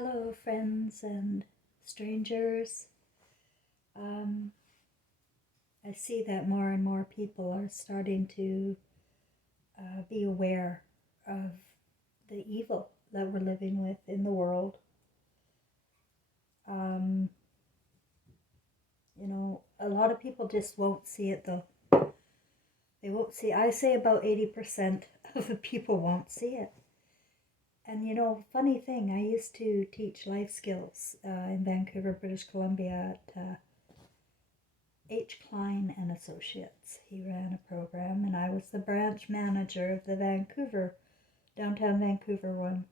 Hello, friends and strangers. Um, I see that more and more people are starting to be aware of the evil that we're living with in the world. Um, a lot of people just won't see it though. They won't see. I say about 80% of the people won't see it. And funny thing, I used to teach life skills in Vancouver, British Columbia at H. Klein and Associates. He ran a program, and I was the branch manager of the downtown Vancouver one.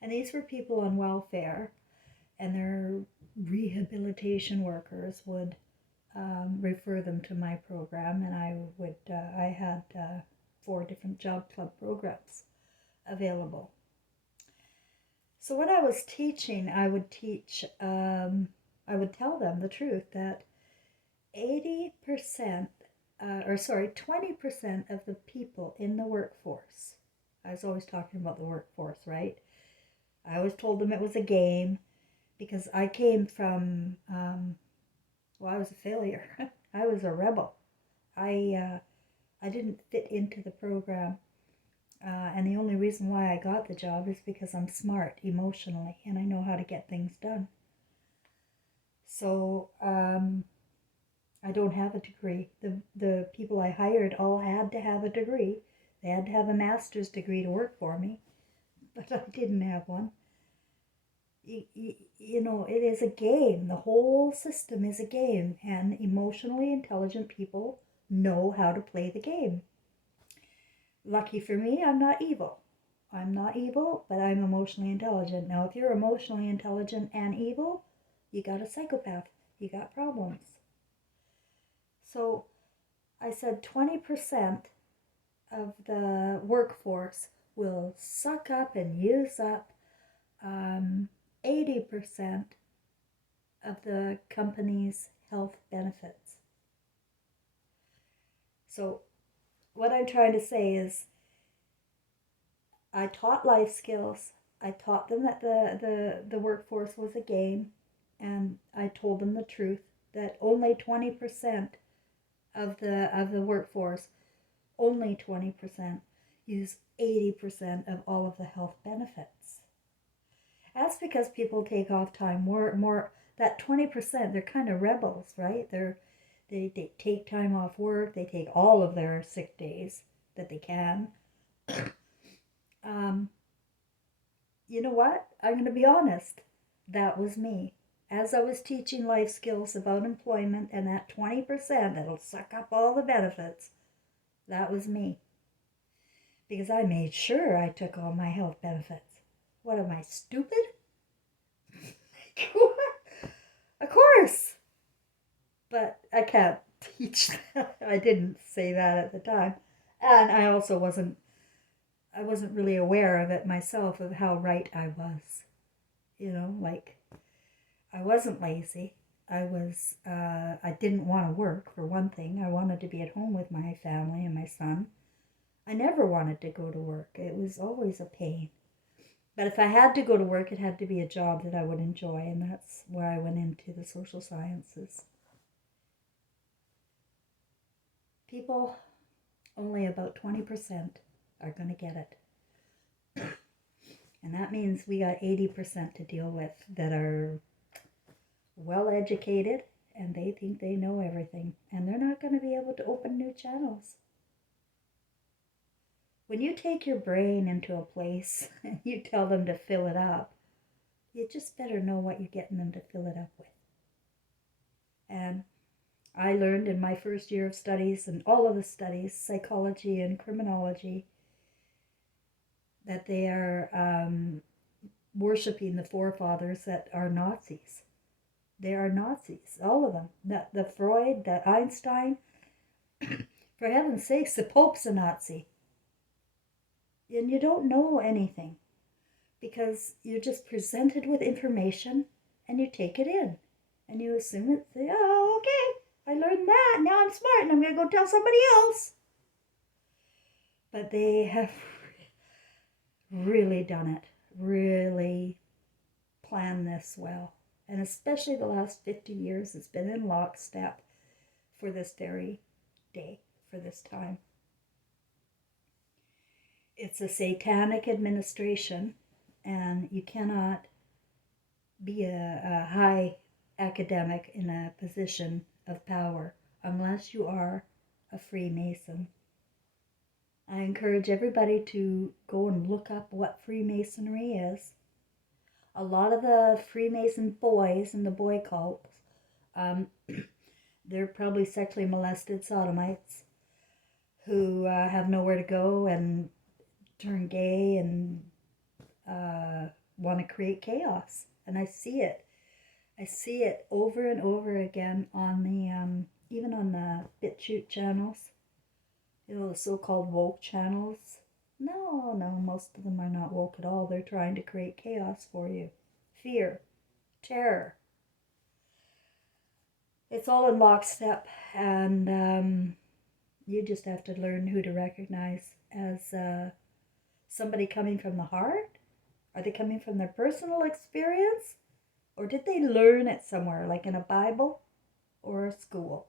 And these were people on welfare, and their rehabilitation workers would refer them to my program, and I had 4 different job club programs available. So when I was teaching, I would tell them the truth that 20% of the people in the workforce, I was always talking about the workforce, right? I always told them it was a game because I came from, I was a failure. I was a rebel. I didn't fit into the program. And the only reason why I got the job is because I'm smart emotionally and I know how to get things done. So, I don't have a degree. The people I hired all had to have a degree. They had to have a master's degree to work for me, but I didn't have one. It is a game. The whole system is a game, and emotionally intelligent people know how to play the game. Lucky for me, I'm not evil. I'm not evil, but I'm emotionally intelligent. Now, if you're emotionally intelligent and evil, you got a psychopath. You got problems. So I said 20% of the workforce will suck up and use up 80% of the company's health benefits. So what I'm trying to say is I taught life skills. I taught them that the workforce was a game, and I told them the truth that only 20% of the workforce, only 20% use 80% of all of the health benefits. That's because people take off time more that 20%, they're kind of rebels, right? They take time off work, they take all of their sick days that they can. You know what? I'm going to be honest. That was me. As I was teaching life skills about employment and that 20% that'll suck up all the benefits, that was me. Because I made sure I took all my health benefits. What am I, stupid? Of course. But I can't teach that. I didn't say that at the time. And I also wasn't really aware of it myself, of how right I was. I wasn't lazy. I didn't want to work, for one thing. I wanted to be at home with my family and my son. I never wanted to go to work. It was always a pain. But if I had to go to work, it had to be a job that I would enjoy, and that's where I went into the social sciences. People, only about 20% are going to get it. And that means we got 80% to deal with that are well educated and they think they know everything, and they're not going to be able to open new channels. When you take your brain into a place and you tell them to fill it up, you just better know what you're getting them to fill it up with. And I learned in my first year of studies, and all of the studies, psychology and criminology, that they are worshiping the forefathers that are Nazis. They are Nazis, all of them. The Freud, the Einstein. For heaven's sakes, the Pope's a Nazi. And you don't know anything because you're just presented with information and you take it in and you assume it. Say, oh, okay, I learned that. Now I'm smart and I'm going to go tell somebody else. But they have really done it. Really plan this well. And especially the last 50 years, it's been in lockstep for this very day, for this time. It's a satanic administration, and you cannot be a high academic in a position of power unless you are a Freemason. I encourage everybody to go and look up what Freemasonry is. A lot of the Freemason boys in the boy cults, they're probably sexually molested sodomites who have nowhere to go and turn gay and want to create chaos. And I see it. I see it over and over again on the, even on the BitChute channels. You know, the so-called woke channels. No, most of them are not woke at all. They're trying to create chaos for you. Fear, terror. It's all in lockstep, and you just have to learn who to recognize as somebody coming from the heart. Are they coming from their personal experience? Or did they learn it somewhere, like in a Bible or a school?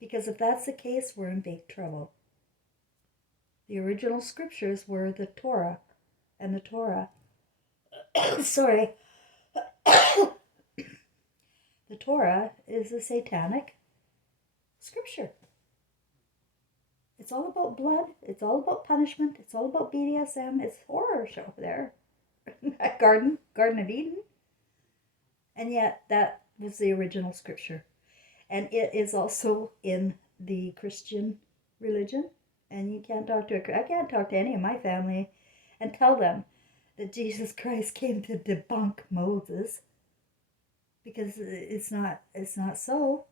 Because if that's the case, we're in big trouble. The original scriptures were the Torah, and the Torah, sorry, the Torah is a satanic scripture. It's all about blood, it's all about punishment, it's all about BDSM, it's a horror show there. Garden of Eden. And yet that was the original scripture. And it is also in the Christian religion. And you can't talk to I can't talk to any of my family and tell them that Jesus Christ came to debunk Moses, because it's not so.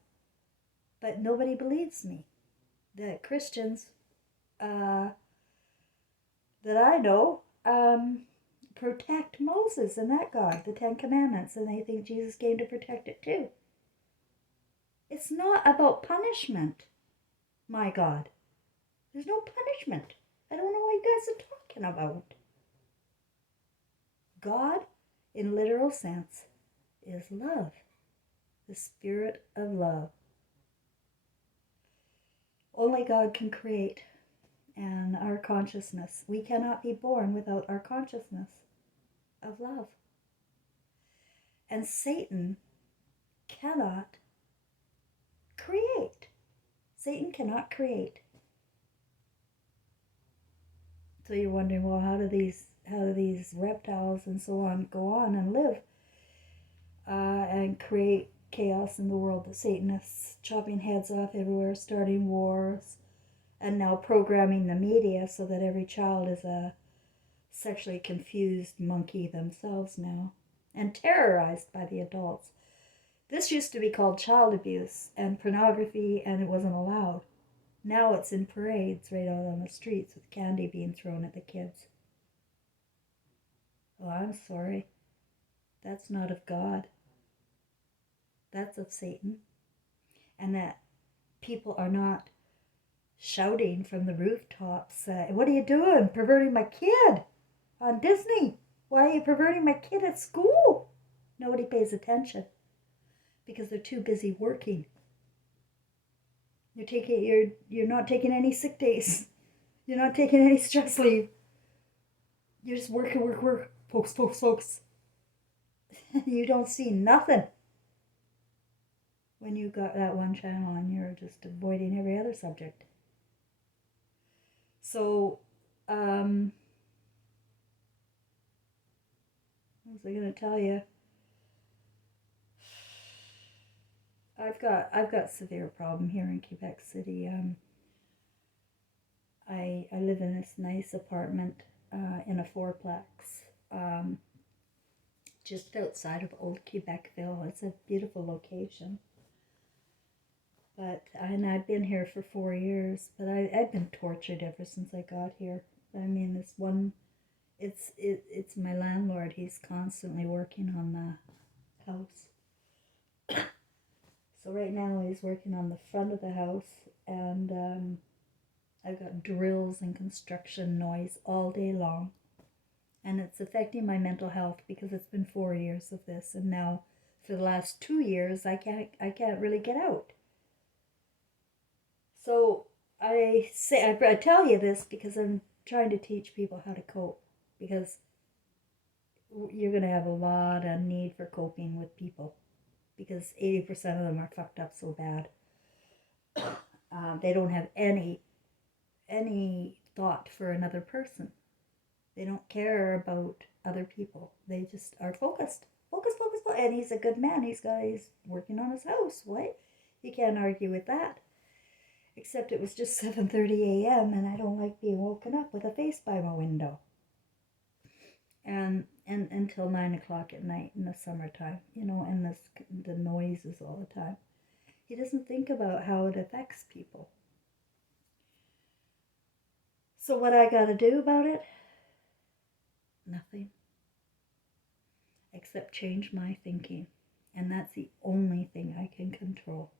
But nobody believes me. The Christians that I know protect Moses and that God, the Ten Commandments, and they think Jesus came to protect it too. It's not about punishment, my God. There's no punishment. I don't know what you guys are talking about. God, in literal sense, is love. The spirit of love. Only God can create, and our consciousness. We cannot be born without our consciousness of love. And Satan cannot create. Satan cannot create. So you're wondering, well, how do these reptiles and so on go on and live and create chaos in the world? The Satanists chopping heads off everywhere, starting wars, and now programming the media so that every child is a sexually confused monkey themselves now, and terrorized by the adults. This used to be called child abuse and pornography, and it wasn't allowed. Now it's in parades right out on the streets with candy being thrown at the kids. Oh, I'm sorry. That's not of God. That's of Satan. And that people are not shouting from the rooftops, what are you doing? Perverting my kid on Disney. Why are you perverting my kid at school? Nobody pays attention because they're too busy working. You're not taking any sick days. You're not taking any stress leave. You're just work, folks. You don't see nothing when you got that one channel and you're just avoiding every other subject. So, what was I going to tell you? I've got severe problem here in Quebec City. I live in this nice apartment in a fourplex, just outside of Old Quebecville. It's a beautiful location. And I've been here for 4 years, but I've been tortured ever since I got here. I mean, it's my landlord. He's constantly working on the house. So right now he's working on the front of the house, and I've got drills and construction noise all day long. And it's affecting my mental health because it's been 4 years of this, and now for the last 2 years I can't really get out. So I tell you this because I'm trying to teach people how to cope, because you're going to have a lot of need for coping with people, because 80% of them are fucked up so bad. They don't have any thought for another person. They don't care about other people. They just are focused. Focus, focus, focus. And he's a good man. He's working on his house. What? You can't argue with that. Except it was just 7:30 a.m. and I don't like being woken up with a face by my window. And until 9 o'clock at night in the summertime, and the noises all the time. He doesn't think about how it affects people. So what I got to do about it? Nothing. Except change my thinking. And that's the only thing I can control,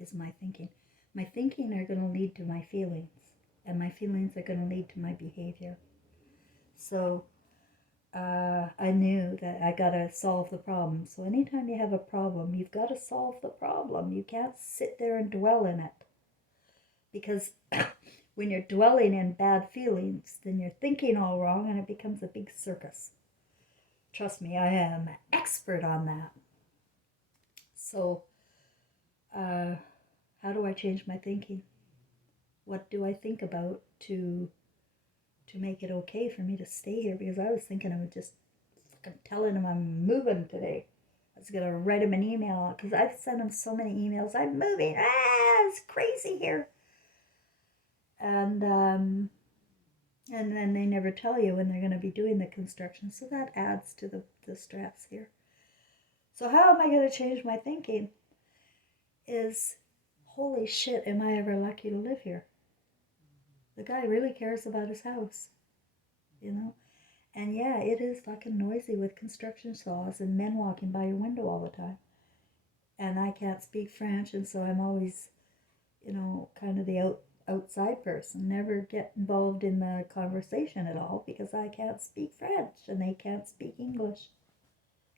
is my thinking. My thinking are going to lead to my feelings, and my feelings are going to lead to my behavior. So I knew that I got to solve the problem. So anytime you have a problem, you've got to solve the problem. You can't sit there and dwell in it. Because when you're dwelling in bad feelings, then you're thinking all wrong and it becomes a big circus. Trust me, I am an expert on that. So, how do I change my thinking? What do I think about to make it okay for me to stay here? Because I was thinking I would just fucking telling him I'm moving today. I was gonna write him an email, because I've sent him so many emails. I'm moving. It's crazy here. And then they never tell you when they're going to be doing the construction. So that adds to the stress here. So how am I going to change my thinking? Is, holy shit, am I ever lucky to live here? The guy really cares about his house, And yeah, it is fucking noisy with construction saws and men walking by your window all the time. And I can't speak French, and so I'm always, kind of the outside person, never get involved in the conversation at all, because I can't speak French and they can't speak English.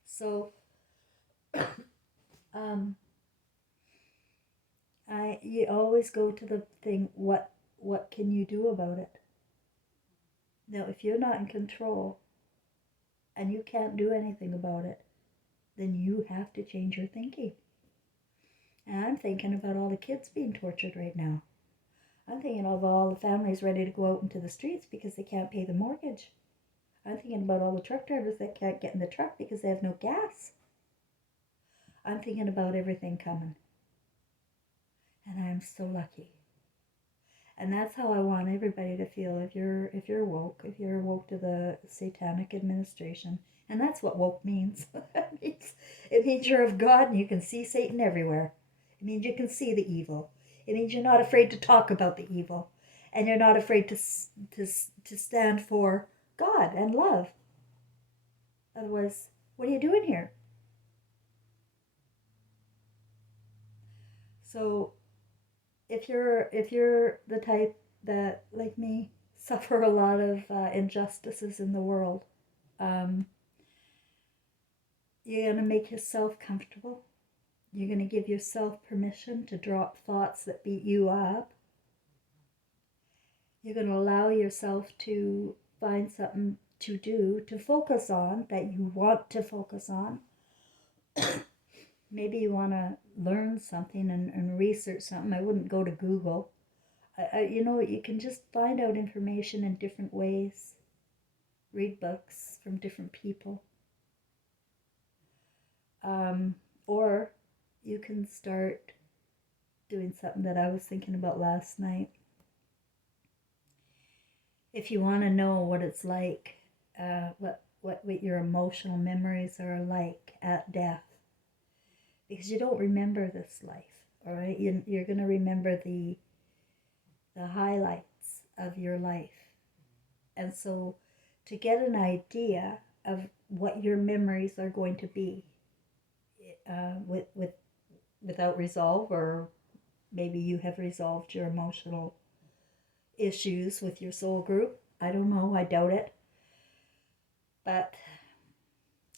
So you always go to the thing, what can you do about it? Now, if you're not in control and you can't do anything about it, then you have to change your thinking. And I'm thinking about all the kids being tortured right now. I'm thinking of all the families ready to go out into the streets because they can't pay the mortgage. I'm thinking about all the truck drivers that can't get in the truck because they have no gas. I'm thinking about everything coming. And I'm so lucky. And that's how I want everybody to feel. If you're woke to the satanic administration, and that's what woke means. It means you're of God and you can see Satan everywhere. It means you can see the evil. It means you're not afraid to talk about the evil, and you're not afraid to stand for God and love. Otherwise, what are you doing here? So, if you're the type that, like me, suffer a lot of injustices in the world, you're gonna make yourself comfortable. You're going to give yourself permission to drop thoughts that beat you up. You're going to allow yourself to find something to do, to focus on, that you want to focus on. Maybe you want to learn something and research something. I wouldn't go to Google. You can just find out information in different ways. Read books from different people. Or you can start doing something that I was thinking about last night. If you want to know what it's like, what your emotional memories are like at death, because you don't remember this life, all right? You're going to remember the highlights of your life. And so to get an idea of what your memories are going to be without resolve, or maybe you have resolved your emotional issues with your soul group. I don't know, I doubt it. But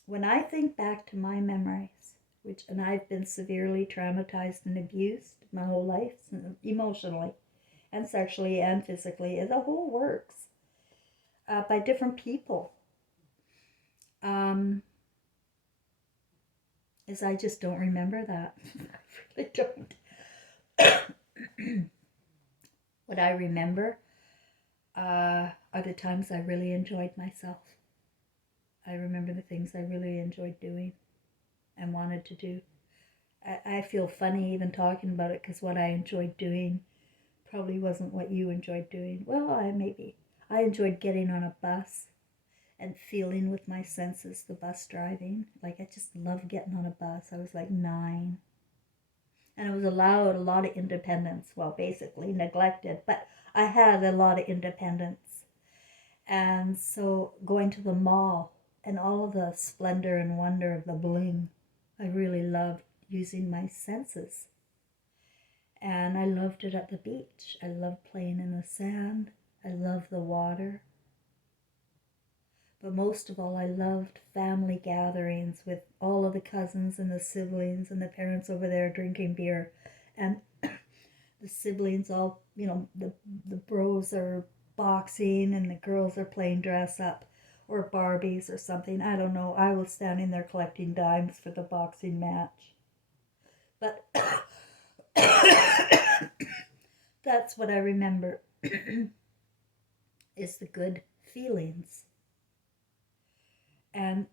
when I think back to my memories, and I've been severely traumatized and abused my whole life, emotionally and sexually and physically, the whole works, by different people, is I just don't remember that. I really don't. What I remember are the times I really enjoyed myself. I remember the things I really enjoyed doing and wanted to do. I feel funny even talking about it because what I enjoyed doing probably wasn't what you enjoyed doing. Well, maybe. I enjoyed getting on a bus and feeling with my senses the bus driving. Like, I just loved getting on a bus. I was like 9. And I was allowed a lot of independence. Well, basically neglected, but I had a lot of independence. And so going to the mall and all of the splendor and wonder of the bling, I really loved using my senses. And I loved it at the beach. I loved playing in the sand. I loved the water. But most of all, I loved family gatherings with all of the cousins and the siblings and the parents over there drinking beer. And the siblings all, the bros are boxing and the girls are playing dress up or Barbies or something. I don't know. I was standing there collecting dimes for the boxing match. But that's what I remember is the good feelings. And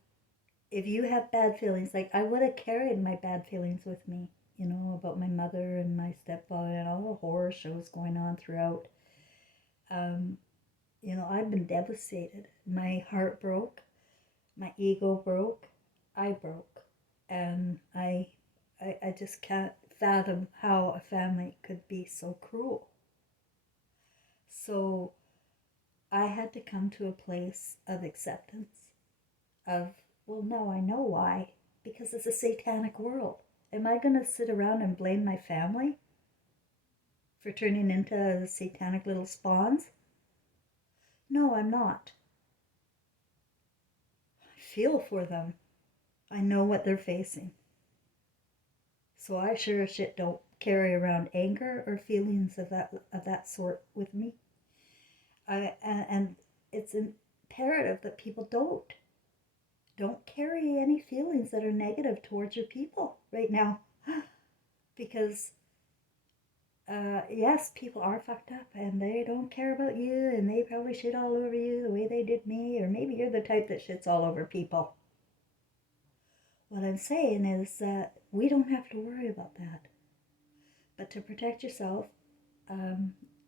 if you have bad feelings, like I would have carried my bad feelings with me, about my mother and my stepfather and all the horror shows going on throughout. I've been devastated. My heart broke, my ego broke, I broke. And I just can't fathom how a family could be so cruel. So I had to come to a place of acceptance of, well, no, I know why. Because it's a satanic world. Am I going to sit around and blame my family for turning into satanic little spawns? No, I'm not. I feel for them. I know what they're facing. So I sure as shit don't carry around anger or feelings of that sort with me. And it's imperative that people don't carry any feelings that are negative towards your people right now. Because yes, people are fucked up and they don't care about you and they probably shit all over you the way they did me, or maybe you're the type that shits all over people. What I'm saying is that we don't have to worry about that. But to protect yourself,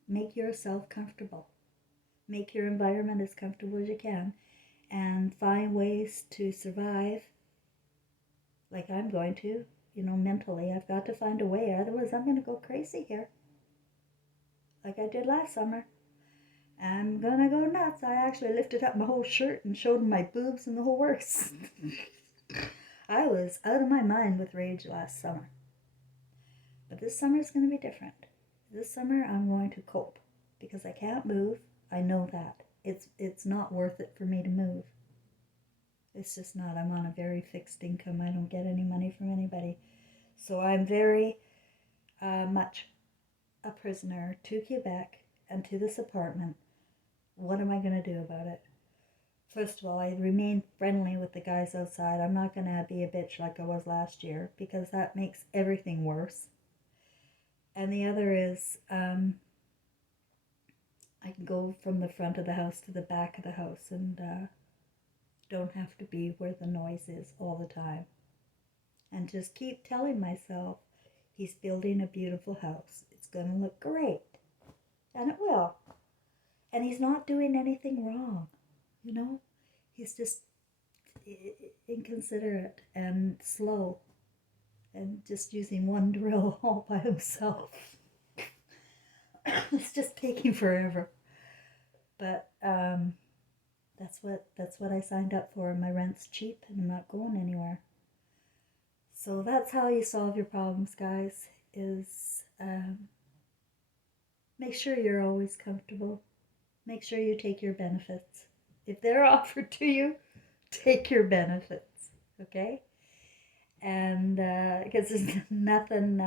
make yourself comfortable. Make your environment as comfortable as you can and find ways to survive like I'm going to, mentally. I've got to find a way, otherwise I'm going to go crazy here. Like I did last summer. I'm going to go nuts. I actually lifted up my whole shirt and showed my boobs and the whole works. I was out of my mind with rage last summer. But this summer is going to be different. This summer I'm going to cope because I can't move. I know that. It's not worth it for me to move. It's just not. I'm on a very fixed income. I don't get any money from anybody. So I'm very much a prisoner to Quebec and to this apartment. What am I going to do about it? First of all, I remain friendly with the guys outside. I'm not going to be a bitch like I was last year because that makes everything worse. And the other is I can go from the front of the house to the back of the house and don't have to be where the noise is all the time. And just keep telling myself he's building a beautiful house. It's going to look great. And it will. And he's not doing anything wrong, He's just inconsiderate and slow and just using one drill all by himself. It's just taking forever. But that's what I signed up for. My rent's cheap and I'm not going anywhere. So that's how you solve your problems, guys, is make sure you're always comfortable. Make sure you take your benefits. If they're offered to you, take your benefits, okay? And because there's nothing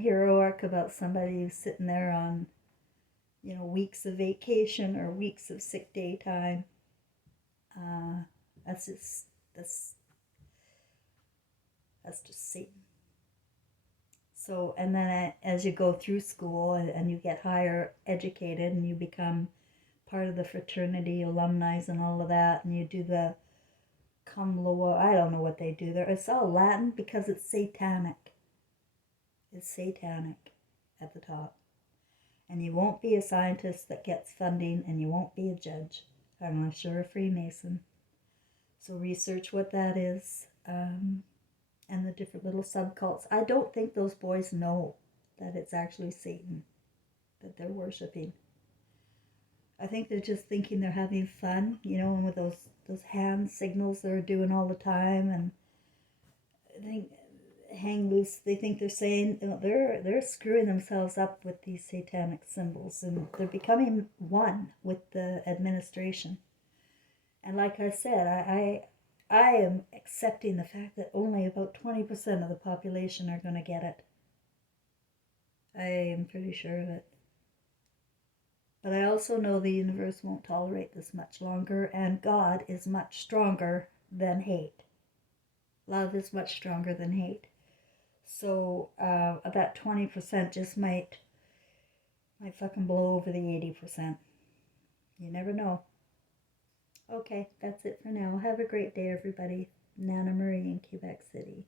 heroic about somebody who's sitting there on, weeks of vacation or weeks of sick day time. Uh, that's just that's that's just Satan. So, and then as you go through school and you get higher educated and you become part of the fraternity, alumni, and all of that, and you do the cum laude, I don't know what they do there. It's all Latin because it's satanic. It's satanic at the top. And you won't be a scientist that gets funding, and you won't be a judge unless you're a Freemason. So research what that is, and the different little subcults. I don't think those boys know that it's actually Satan that they're worshiping. I think they're just thinking they're having fun, and with those hand signals they're doing all the time, and I think hang loose. They think they're saying, they're screwing themselves up with these satanic symbols, and they're becoming one with the administration. And like I said, I am accepting the fact that only about 20% of the population are going to get it. I am pretty sure of it. But I also know the universe won't tolerate this much longer, and God is much stronger than hate. Love is much stronger than hate. So that 20% just might fucking blow over the 80%. You never know. Okay, that's it for now. Have a great day, everybody. Nana Marie in Quebec City.